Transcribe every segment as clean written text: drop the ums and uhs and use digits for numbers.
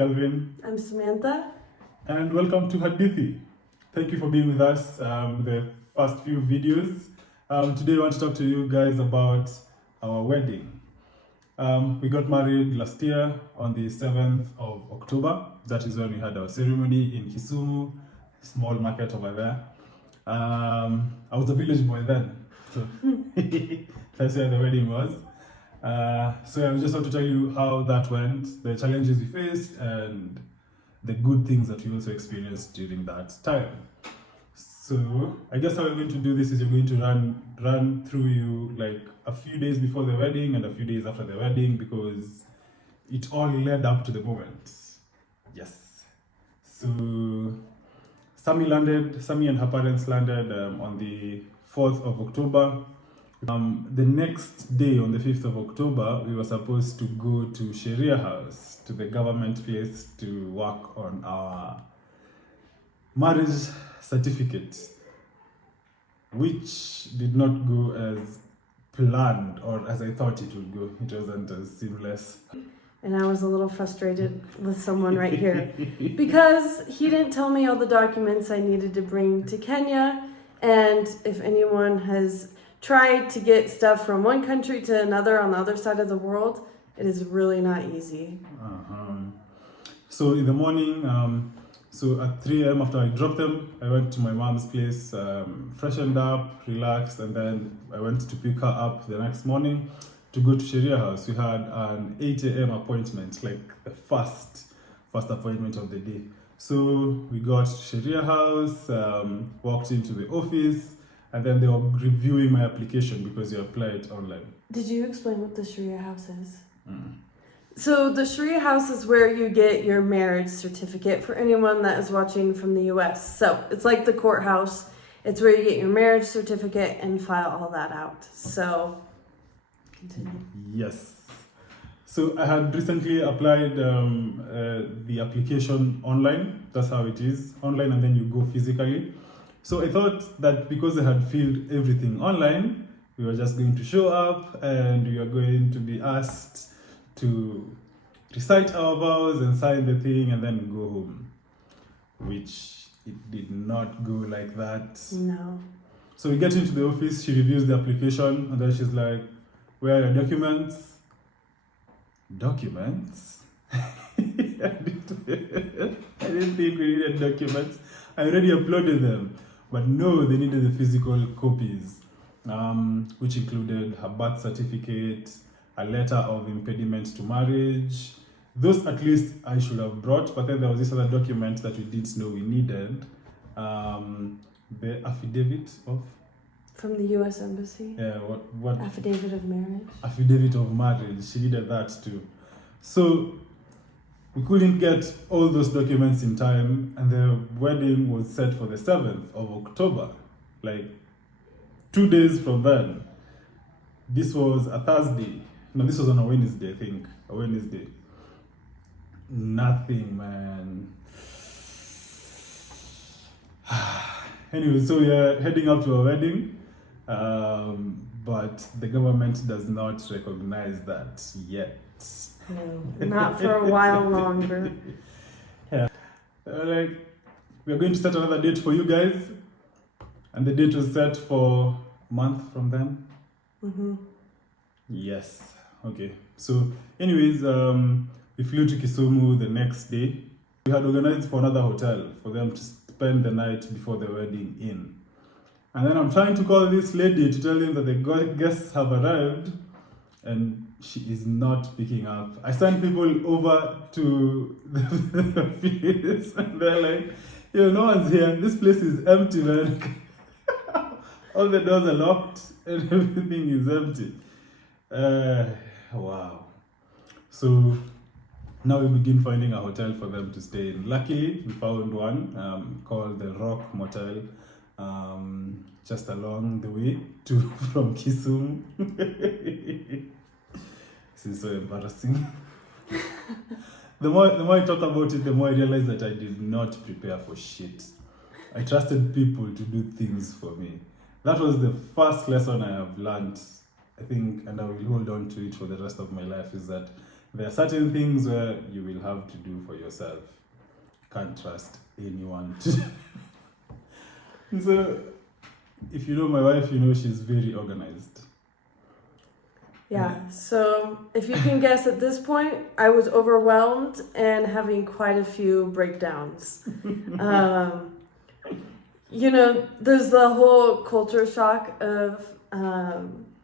Kelvin. I'm Samantha. And welcome to Hadithi. Thank you for being with us the first few videos. Today I want to talk to you guys about our wedding. We got married last year on the 7th of October. That is when we had our ceremony in Kisumu, small market over there. I was a village boy then, so that's where the wedding was. So I just want to tell you how that went, the challenges we faced, and the good things that we also experienced during that time. So I guess how we're going to do this is you're going to run through you like a few days before the wedding and a few days after the wedding, because it all led up to the moment. Yes. So Sammy and her parents landed on the 4th of October. The next day, on the 5th of October, we were supposed to go to Sheria House, to the government place, to work on our marriage certificate, which did not go as planned or as I thought it would go. It wasn't as seamless. And I was a little frustrated with someone right here because he didn't tell me all the documents I needed to bring to Kenya. And if anyone has tried to get stuff from one country to another on the other side of the world, it is really not easy. So in the morning, so at 3 a.m. after I dropped them, I went to my mom's place, freshened up, relaxed, and then I went to pick her up the next morning to go to Sheria House. We had an 8 a.m. appointment, like the first appointment of the day. So we got to Sheria House, walked into the office, and then they were reviewing my application because you applied online. Did you explain what the Sharia house is? So the Sharia house is where you get your marriage certificate for anyone that is watching from the US. So it's like the courthouse. It's where you get your marriage certificate and file all that out. So continue. Yes. So I had recently applied the application online. That's how it is, online, and then you go physically. So I thought that because I had filled everything online, we were just going to show up and we were going to be asked to recite our vows and sign the thing and then go home, which it did not go like that. No. So we get into the office, she reviews the application, and then she's like, "Where are your documents?" Documents? I didn't think we needed documents. I already uploaded them. But no, they needed the physical copies, which included her birth certificate, a letter of impediment to marriage. Those at least I should have brought, but then there was this other document that we didn't know we needed, the affidavit of? From the US Embassy? Yeah, what? Affidavit of marriage. Affidavit of marriage, she needed that too. So we couldn't get all those documents in time, and the wedding was set for the 7th of October, like 2 days from then. This was a Thursday. No, this was on a Wednesday, I think. A Wednesday. Nothing, man. Anyway, so we are heading up to our wedding, but the government does not recognize that yet. No, not for a while longer. Yeah. Like, we are going to set another date for you guys, and the date was set for a month from then. Yes. Okay. So, anyways, we flew to Kisumu the next day. We had organized for another hotel for them to spend the night before the wedding in. And then I'm trying to call this lady to tell him that the guests have arrived, and she is not picking up. I sent people over to the office, and they're like, "Yo, no one's here. This place is empty, man. All the doors are locked and everything is empty." Wow. So now we begin finding a hotel for them to stay in. Luckily, we found one called the Rock Motel, just along the way from Kisumu. This is so embarrassing. The more I talk about it, the more I realize that I did not prepare for shit. I trusted people to do things for me. That was the first lesson I have learned, I think, and I will hold on to it for the rest of my life, is that there are certain things where you will have to do for yourself. Can't trust anyone. So, if you know my wife, you know she's very organized. Yeah, so if you can guess at this point, I was overwhelmed and having quite a few breakdowns. You know, there's the whole culture shock of,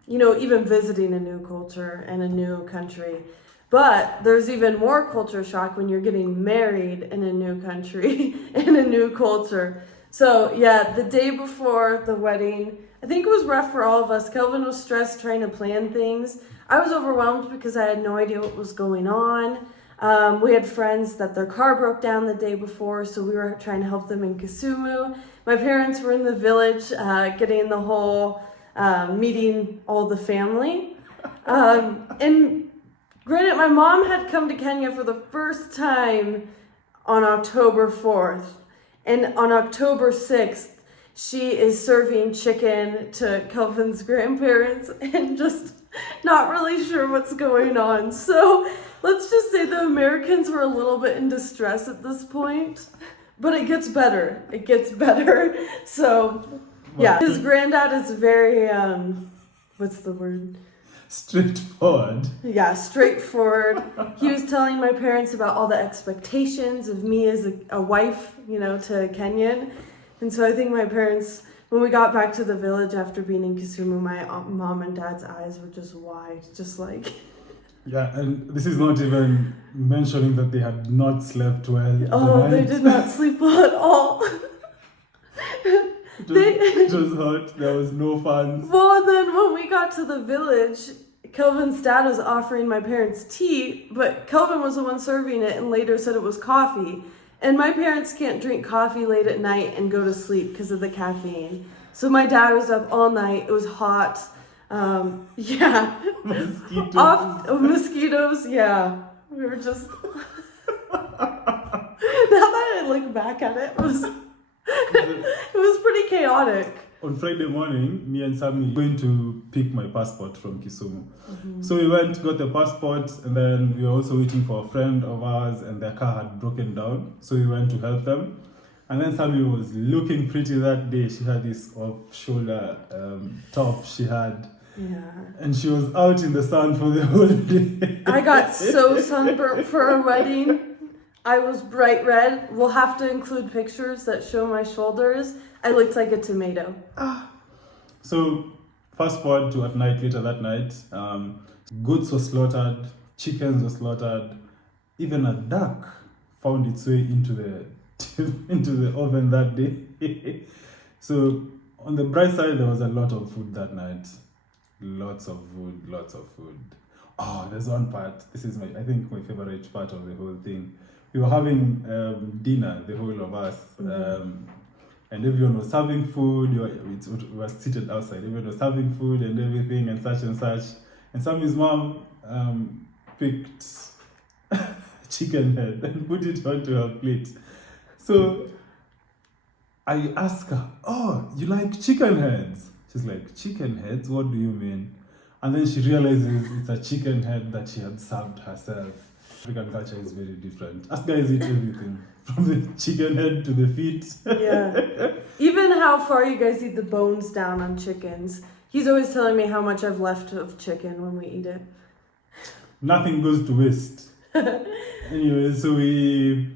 you know, even visiting a new culture and a new country. But there's even more culture shock when you're getting married in a new country, in a new culture. So yeah, the day before the wedding, I think it was rough for all of us. Kelvin was stressed trying to plan things. I was overwhelmed because I had no idea what was going on. We had friends that their car broke down the day before, so we were trying to help them in Kisumu. My parents were in the village getting the whole meeting all the family. And granted, my mom had come to Kenya for the first time on October 4th. And on October 6th, she is serving chicken to Kelvin's grandparents and just not really sure what's going on. So let's just say the Americans were a little bit in distress at this point. But it gets better. It gets better. So, yeah. His granddad is very, what's the word? Straightforward. Yeah, straightforward. He was telling my parents about all the expectations of me as a wife, you know, to Kenyan. And so I think my parents, when we got back to the village after being in Kisumu, my mom and dad's eyes were just wide, just like... Yeah, and this is not even mentioning that they had not slept well. Oh, they did not sleep well at all. It was hot, there was no fans. Well, then when we got to the village, Kelvin's dad was offering my parents tea, but Kelvin was the one serving it and later said it was coffee. And my parents can't drink coffee late at night and go to sleep because of the caffeine. So my dad was up all night, it was hot. Yeah. Mosquitoes. Mosquitoes, yeah. We were just... Now that I look back at it, it was pretty chaotic. On Friday morning, me and Sammy were going to pick my passport from Kisumu. Mm-hmm. So we went, got the passport, and then we were also waiting for a friend of ours, and their car had broken down. So we went to help them. And then Sammy was looking pretty that day. She had this off-shoulder top she had. Yeah. And she was out in the sun for the whole day. I got so sunburnt for a wedding. I was bright red. We'll have to include pictures that show my shoulders. I looked like a tomato. So, fast forward to at night, later that night, goats were slaughtered, chickens were slaughtered, even a duck found its way into the oven that day. So, on the bright side, there was a lot of food that night. Lots of food. Oh, there's one part. This is I think my favorite part of the whole thing. We were having dinner, the whole of us, and everyone was having food. We were seated outside. Everyone was having food and everything, and such and such. And Sammy's mom picked chicken head and put it onto her plate. So I asked her, "Oh, you like chicken heads?" She's like, "Chicken heads? What do you mean?" And then she realizes it's a chicken head that she had served herself. African culture is very different. Us guys eat everything, from the chicken head to the feet. Yeah. Even how far you guys eat the bones down on chickens. He's always telling me how much I've left of chicken when we eat it. Nothing goes to waste. Anyway, so we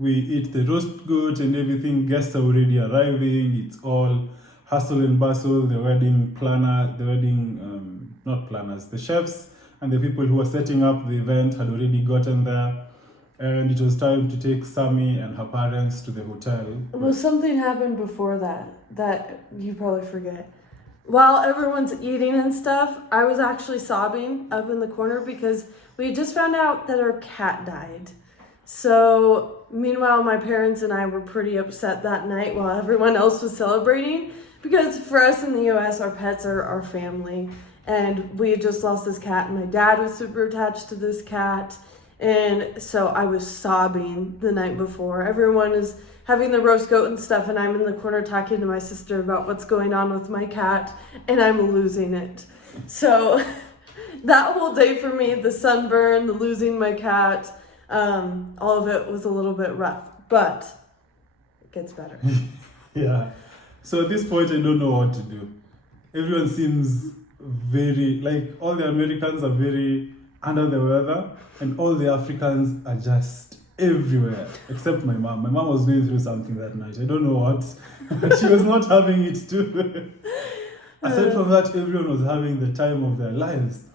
eat the roast goat and everything. Guests are already arriving. It's all hustle and bustle. The wedding planner, not planners, the chefs and the people who were setting up the event had already gotten there. And it was time to take Sammy and her parents to the hotel. Well, something happened before that you probably forget. While everyone's eating and stuff, I was actually sobbing up in the corner because we had just found out that our cat died. So, meanwhile, my parents and I were pretty upset that night while everyone else was celebrating. Because for us in the US, our pets are our family. And we had just lost this cat, and my dad was super attached to this cat. And so I was sobbing the night before. Everyone is having the roast goat and stuff, and I'm in the corner talking to my sister about what's going on with my cat, and I'm losing it. So that whole day for me, the sunburn, the losing my cat, all of it was a little bit rough, but it gets better. Yeah. So at this point, I don't know what to do. Everyone seems very, like, all the Americans are very under the weather, and all the Africans are just everywhere, except my mom. My mom was going through something that night. I don't know what, but she was not having it too. Aside from that, everyone was having the time of their lives.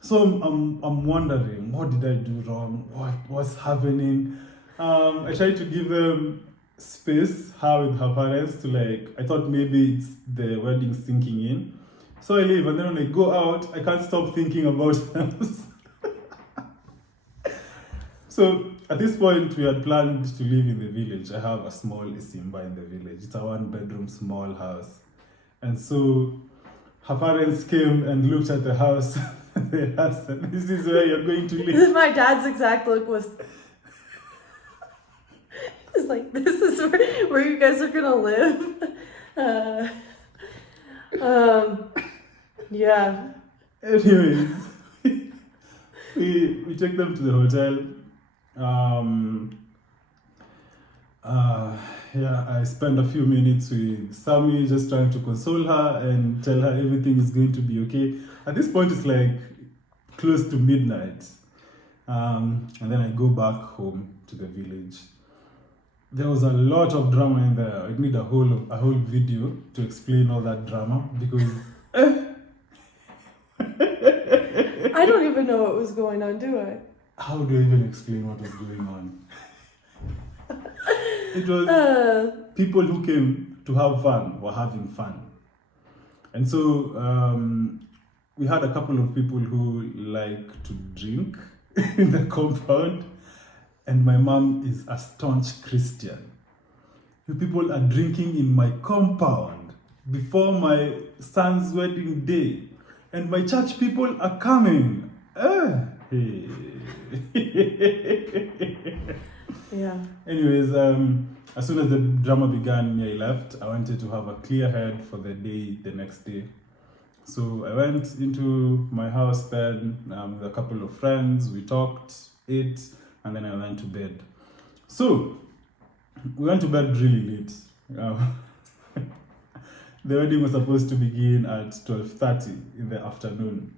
So I'm wondering, what did I do wrong? What's happening? I tried to give them space, her with her parents, to like, I thought maybe it's the wedding sinking in. So I leave, and then when I go out, I can't stop thinking about them. So at this point, we had planned to live in the village. I have a small Isimba in the village. It's a 1-bedroom small house. And so her parents came and looked at the house. They asked, "This is where you're going to live?" My dad's exact look was, it's like, this is where you guys are gonna live. Yeah. Anyways, we take them to the hotel. Yeah, I spent a few minutes with Sammy, just trying to console her and tell her everything is going to be okay. At this point, it's like close to midnight. And then I go back home to the village. There was a lot of drama in there. I need a whole video to explain all that drama, because I don't even know what was going on, do I? how do I even explain what was going on? It was people who came to have fun were having fun. And so we had a couple of people who like to drink in the compound. And my mom is a staunch Christian. You people are drinking in my compound before my son's wedding day. And my church people are coming. Hey. Yeah. Anyways, as soon as the drama began, I left. I wanted to have a clear head for the day, the next day. So I went into my house then with a couple of friends. We talked, ate, and then I went to bed. So we went to bed really late. The wedding was supposed to begin at 12:30 in the afternoon.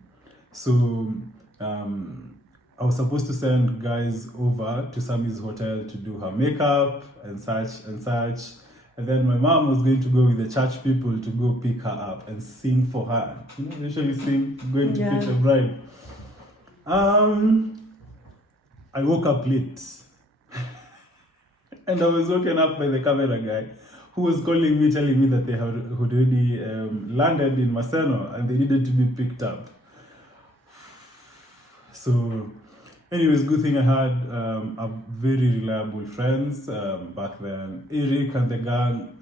So I was supposed to send guys over to Sammy's hotel to do her makeup and such and such. And then my mom was going to go with the church people to go pick her up and sing for her. You know, they usually sing, going to pick a bride. I woke up late. And I was woken up by the camera guy who was calling me, telling me that they had already landed in Maseno and they needed to be picked up. So, anyways, good thing I had a very reliable friends back then. Eric and the gang,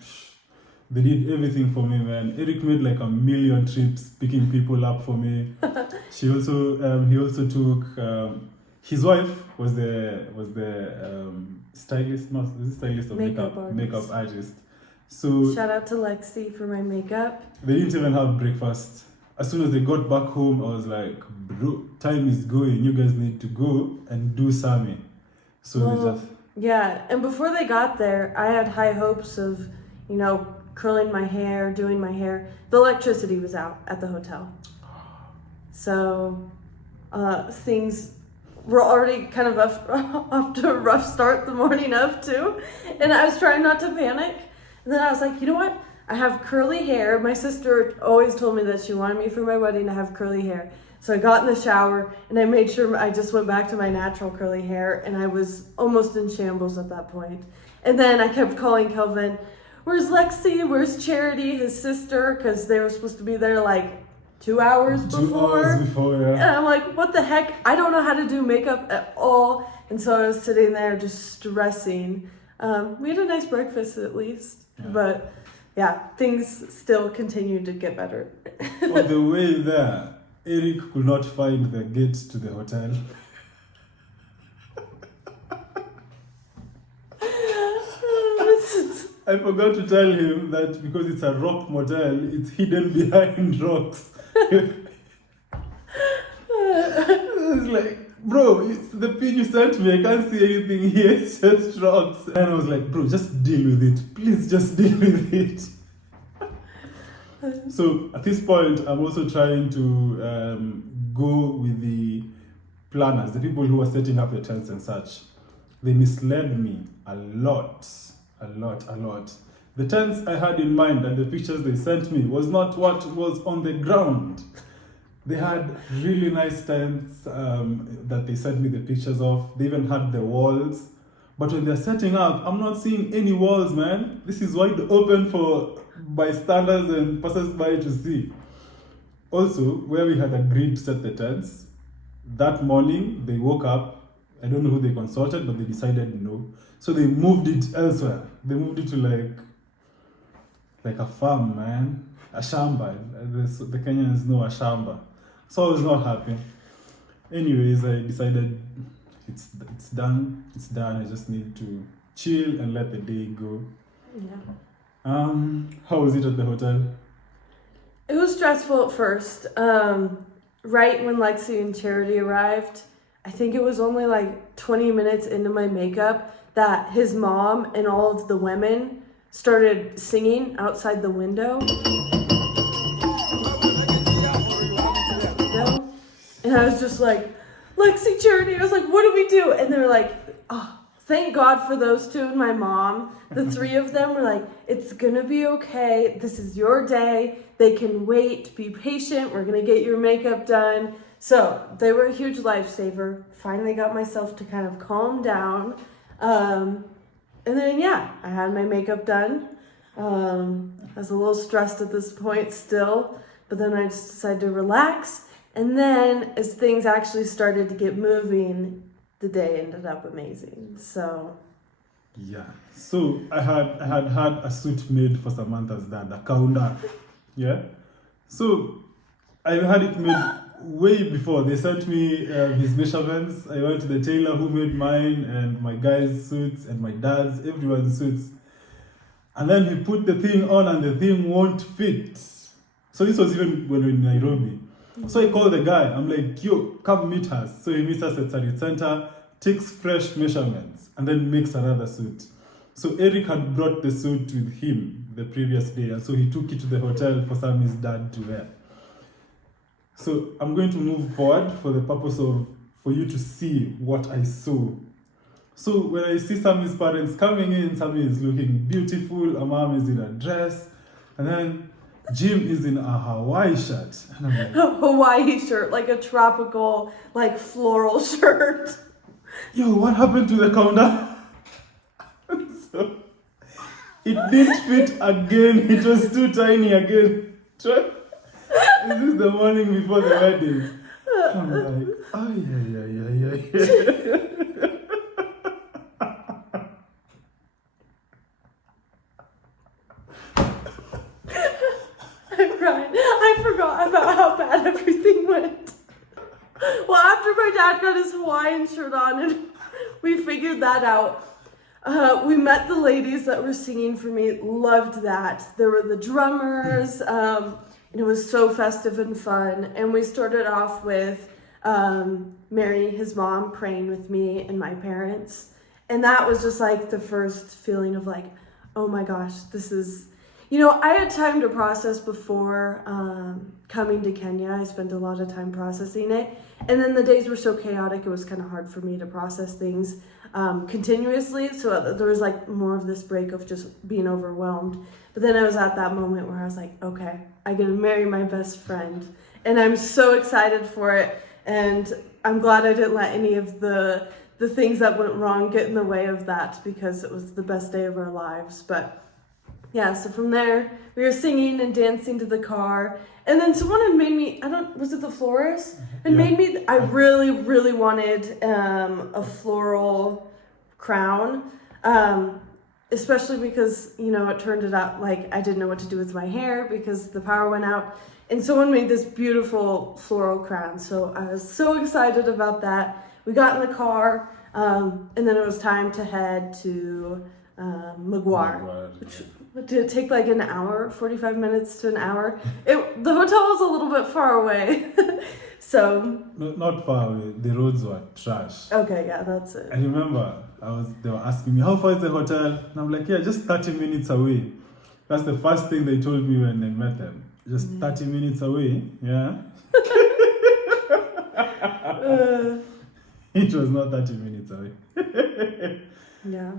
they did everything for me, man. Eric made like 1 million trips picking people up for me. He also took. His wife was the stylist, no, the stylist of makeup artist. So shout out to Lexi for my makeup. They didn't even have breakfast. As soon as they got back home, I was like, bro, time is going. You guys need to go and do Sammy. So they just... Yeah, and before they got there, I had high hopes of, curling my hair, doing my hair. The electricity was out at the hotel. So things were already kind of off to a rough start the morning of, too. And I was trying not to panic. And then I was like, you know what? I have curly hair. My sister always told me that she wanted me for my wedding to have curly hair. So I got in the shower and I made sure I just went back to my natural curly hair, and I was almost in shambles at that point. And then I kept calling Kelvin, where's Lexi? Where's Charity, his sister? Because they were supposed to be there like 2 hours before. 2 hours before, yeah. And I'm like, what the heck? I don't know how to do makeup at all. And so I was sitting there just stressing. We had a nice breakfast at least. Yeah. But yeah, things still continued to get better. On the way there, Eric could not find the gate to the hotel. I forgot to tell him that because it's a rock motel, it's hidden behind rocks. It's like, bro, it's the pin you sent me. I can't see anything here. It's just rocks. And I was like, bro, just deal with it. Please, just deal with it. So at this point, I'm also trying to go with the planners, the people who are setting up the tents and such. They misled me a lot. The tents I had in mind and the pictures they sent me was not what was on the ground. They had really nice tents that they sent me the pictures of. They even had the walls. But when they're setting up, I'm not seeing any walls, man. This is wide open for bystanders and passers-by to see. Also, where we had agreed to set the tents, that morning they woke up. I don't know who they consulted, but they decided no. So they moved it elsewhere. They moved it to like a farm, man. A shamba. The Kenyans know a shamba. So I was not happy. Anyways, I decided it's done. It's done. I just need to chill and let the day go. Yeah. How was it at the hotel? It was stressful at first. Right when Lexi and Charity arrived, I think it was only like 20 minutes into my makeup that his mom and all of the women started singing outside the window. And I was just like, Lexi, Charity, I was like, what do we do? And they're like, oh, thank God for those two and my mom. The three of them were like, it's gonna be okay. This is your day. They can wait, be patient. We're gonna get your makeup done. So they were a huge lifesaver. Finally got myself to kind of calm down. And then, yeah, I had my makeup done. I was a little stressed at this point still, but then I just decided to relax. And then as things actually started to get moving, the day ended up amazing. So yeah. So I had a suit made for Samantha's dad, a kaunda. Yeah. So I had it made way before. They sent me his measurements. I went to the tailor who made mine and my guy's suits and my dad's, everyone's suits. And then he put the thing on and the thing won't fit. So this was even when we were in Nairobi. So I called the guy. I'm like, yo, come meet us. So he meets us at Sarit Center, takes fresh measurements, and then makes another suit. So Eric had brought the suit with him the previous day, and so he took it to the hotel for Sammy's dad to wear. So I'm going to move forward for the purpose of for you to see what I saw. So when I see Sammy's parents coming in, Sammy is looking beautiful, a mom is in a dress, and then Jim is in a Hawaii shirt. And I'm like, a Hawaii shirt, like a tropical, like floral shirt. Yo, what happened to the counter? So it didn't fit again. It was too tiny again. This is the morning before the wedding. I'm like, ay. I'm crying. I forgot about how bad everything went. Well, after my dad got his Hawaiian shirt on and we figured that out, we met the ladies that were singing for me, loved that. There were the drummers, and it was so festive and fun. And we started off with Mary, his mom, praying with me and my parents. And that was just like the first feeling of like, oh my gosh, this is... You know, I had time to process before coming to Kenya. I spent a lot of time processing it. And then the days were so chaotic, it was kind of hard for me to process things continuously. So there was like more of this break of just being overwhelmed. But then I was at that moment where I was like, okay, I'm going to marry my best friend. And I'm so excited for it. And I'm glad I didn't let any of the things that went wrong get in the way of that, because it was the best day of our lives. But yeah, so from there, we were singing and dancing to the car. And then someone had made me, was it the florist? And made me, I really, really wanted a floral crown. Especially because, you know, it turned it out like I didn't know what to do with my hair because the power went out. And someone made this beautiful floral crown. So I was so excited about that. We got in the car, and then it was time to head to Maguire, which did it take like an hour, 45 minutes to an hour. The hotel was a little bit far away. So, Not far away. The roads were trash. okay, yeah, that's it. I remember they were asking me, how far is the hotel? And I'm like, yeah, just 30 minutes away. That's the first thing they told me when I met them. Just 30 minutes away, yeah. It was not 30 minutes away. Yeah.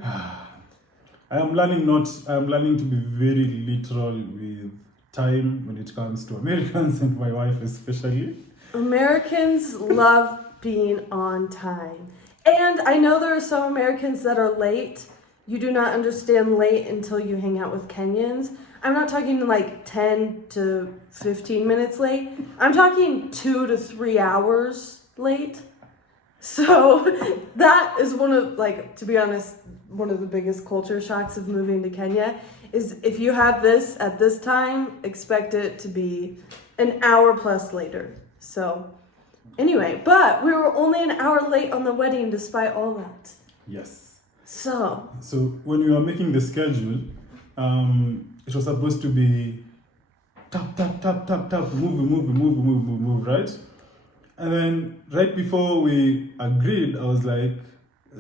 I am learning to be very literal with time when it comes to Americans and my wife especially. Americans love being on time. And I know there are some Americans that are late. You do not understand late until you hang out with Kenyans. I'm not talking like 10 to 15 minutes late. I'm talking 2 to 3 hours late. So that is one of, like, to be honest, one of the biggest culture shocks of moving to Kenya is if you have this at this time, expect it to be an hour plus later. So anyway, but we were only an hour late on the wedding despite all that. Yes. So when we were making the schedule, it was supposed to be tap, tap, tap, tap, tap, move, right? And then right before we agreed, I was like,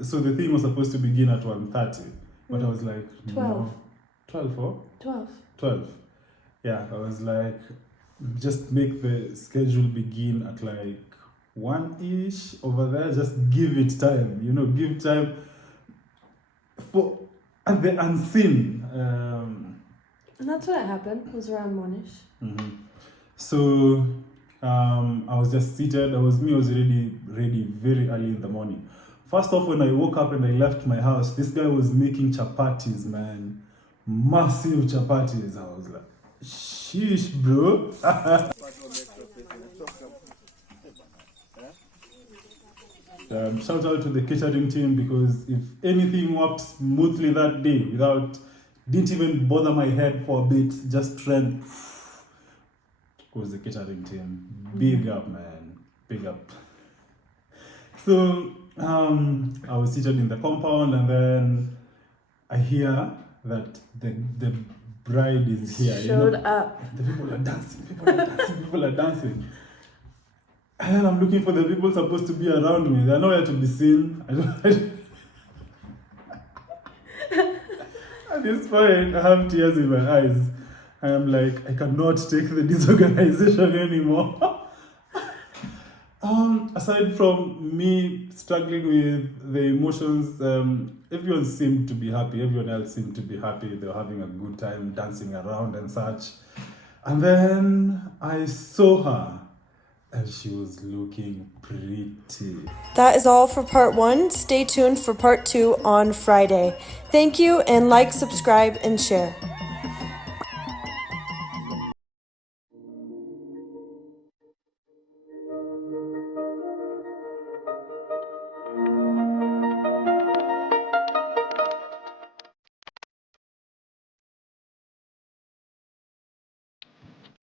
so the thing was supposed to begin at 1:30, but I was like, 12. No. 12 or? 12. 12. Yeah, I was like, just make the schedule begin at like 1-ish over there. Just give it time, give time for at the unseen. And that's what happened. It was around 1-ish. Mm-hmm. So I was just seated. I was ready very early in the morning. First off, when I woke up and I left my house, this guy was making chapatis, man. Massive chapatis. I was like, sheesh, bro. Shout out to the catering team, because if anything worked smoothly that day didn't even bother my head for a bit, just trend, was the catering team. Big up, man. Big up. So I was seated in the compound, and then I hear that the bride is here. Showed up. The people are dancing. And then I'm looking for the people supposed to be around me. They're nowhere to be seen. At this point, I have tears in my eyes. I am like, I cannot take the disorganization anymore. Aside from me struggling with the emotions, everyone seemed to be happy. Everyone else seemed to be happy. They were having a good time dancing around and such. And then I saw her, and she was looking pretty. That is all for part 1. Stay tuned for part 2 on Friday. Thank you, and like, subscribe, and share.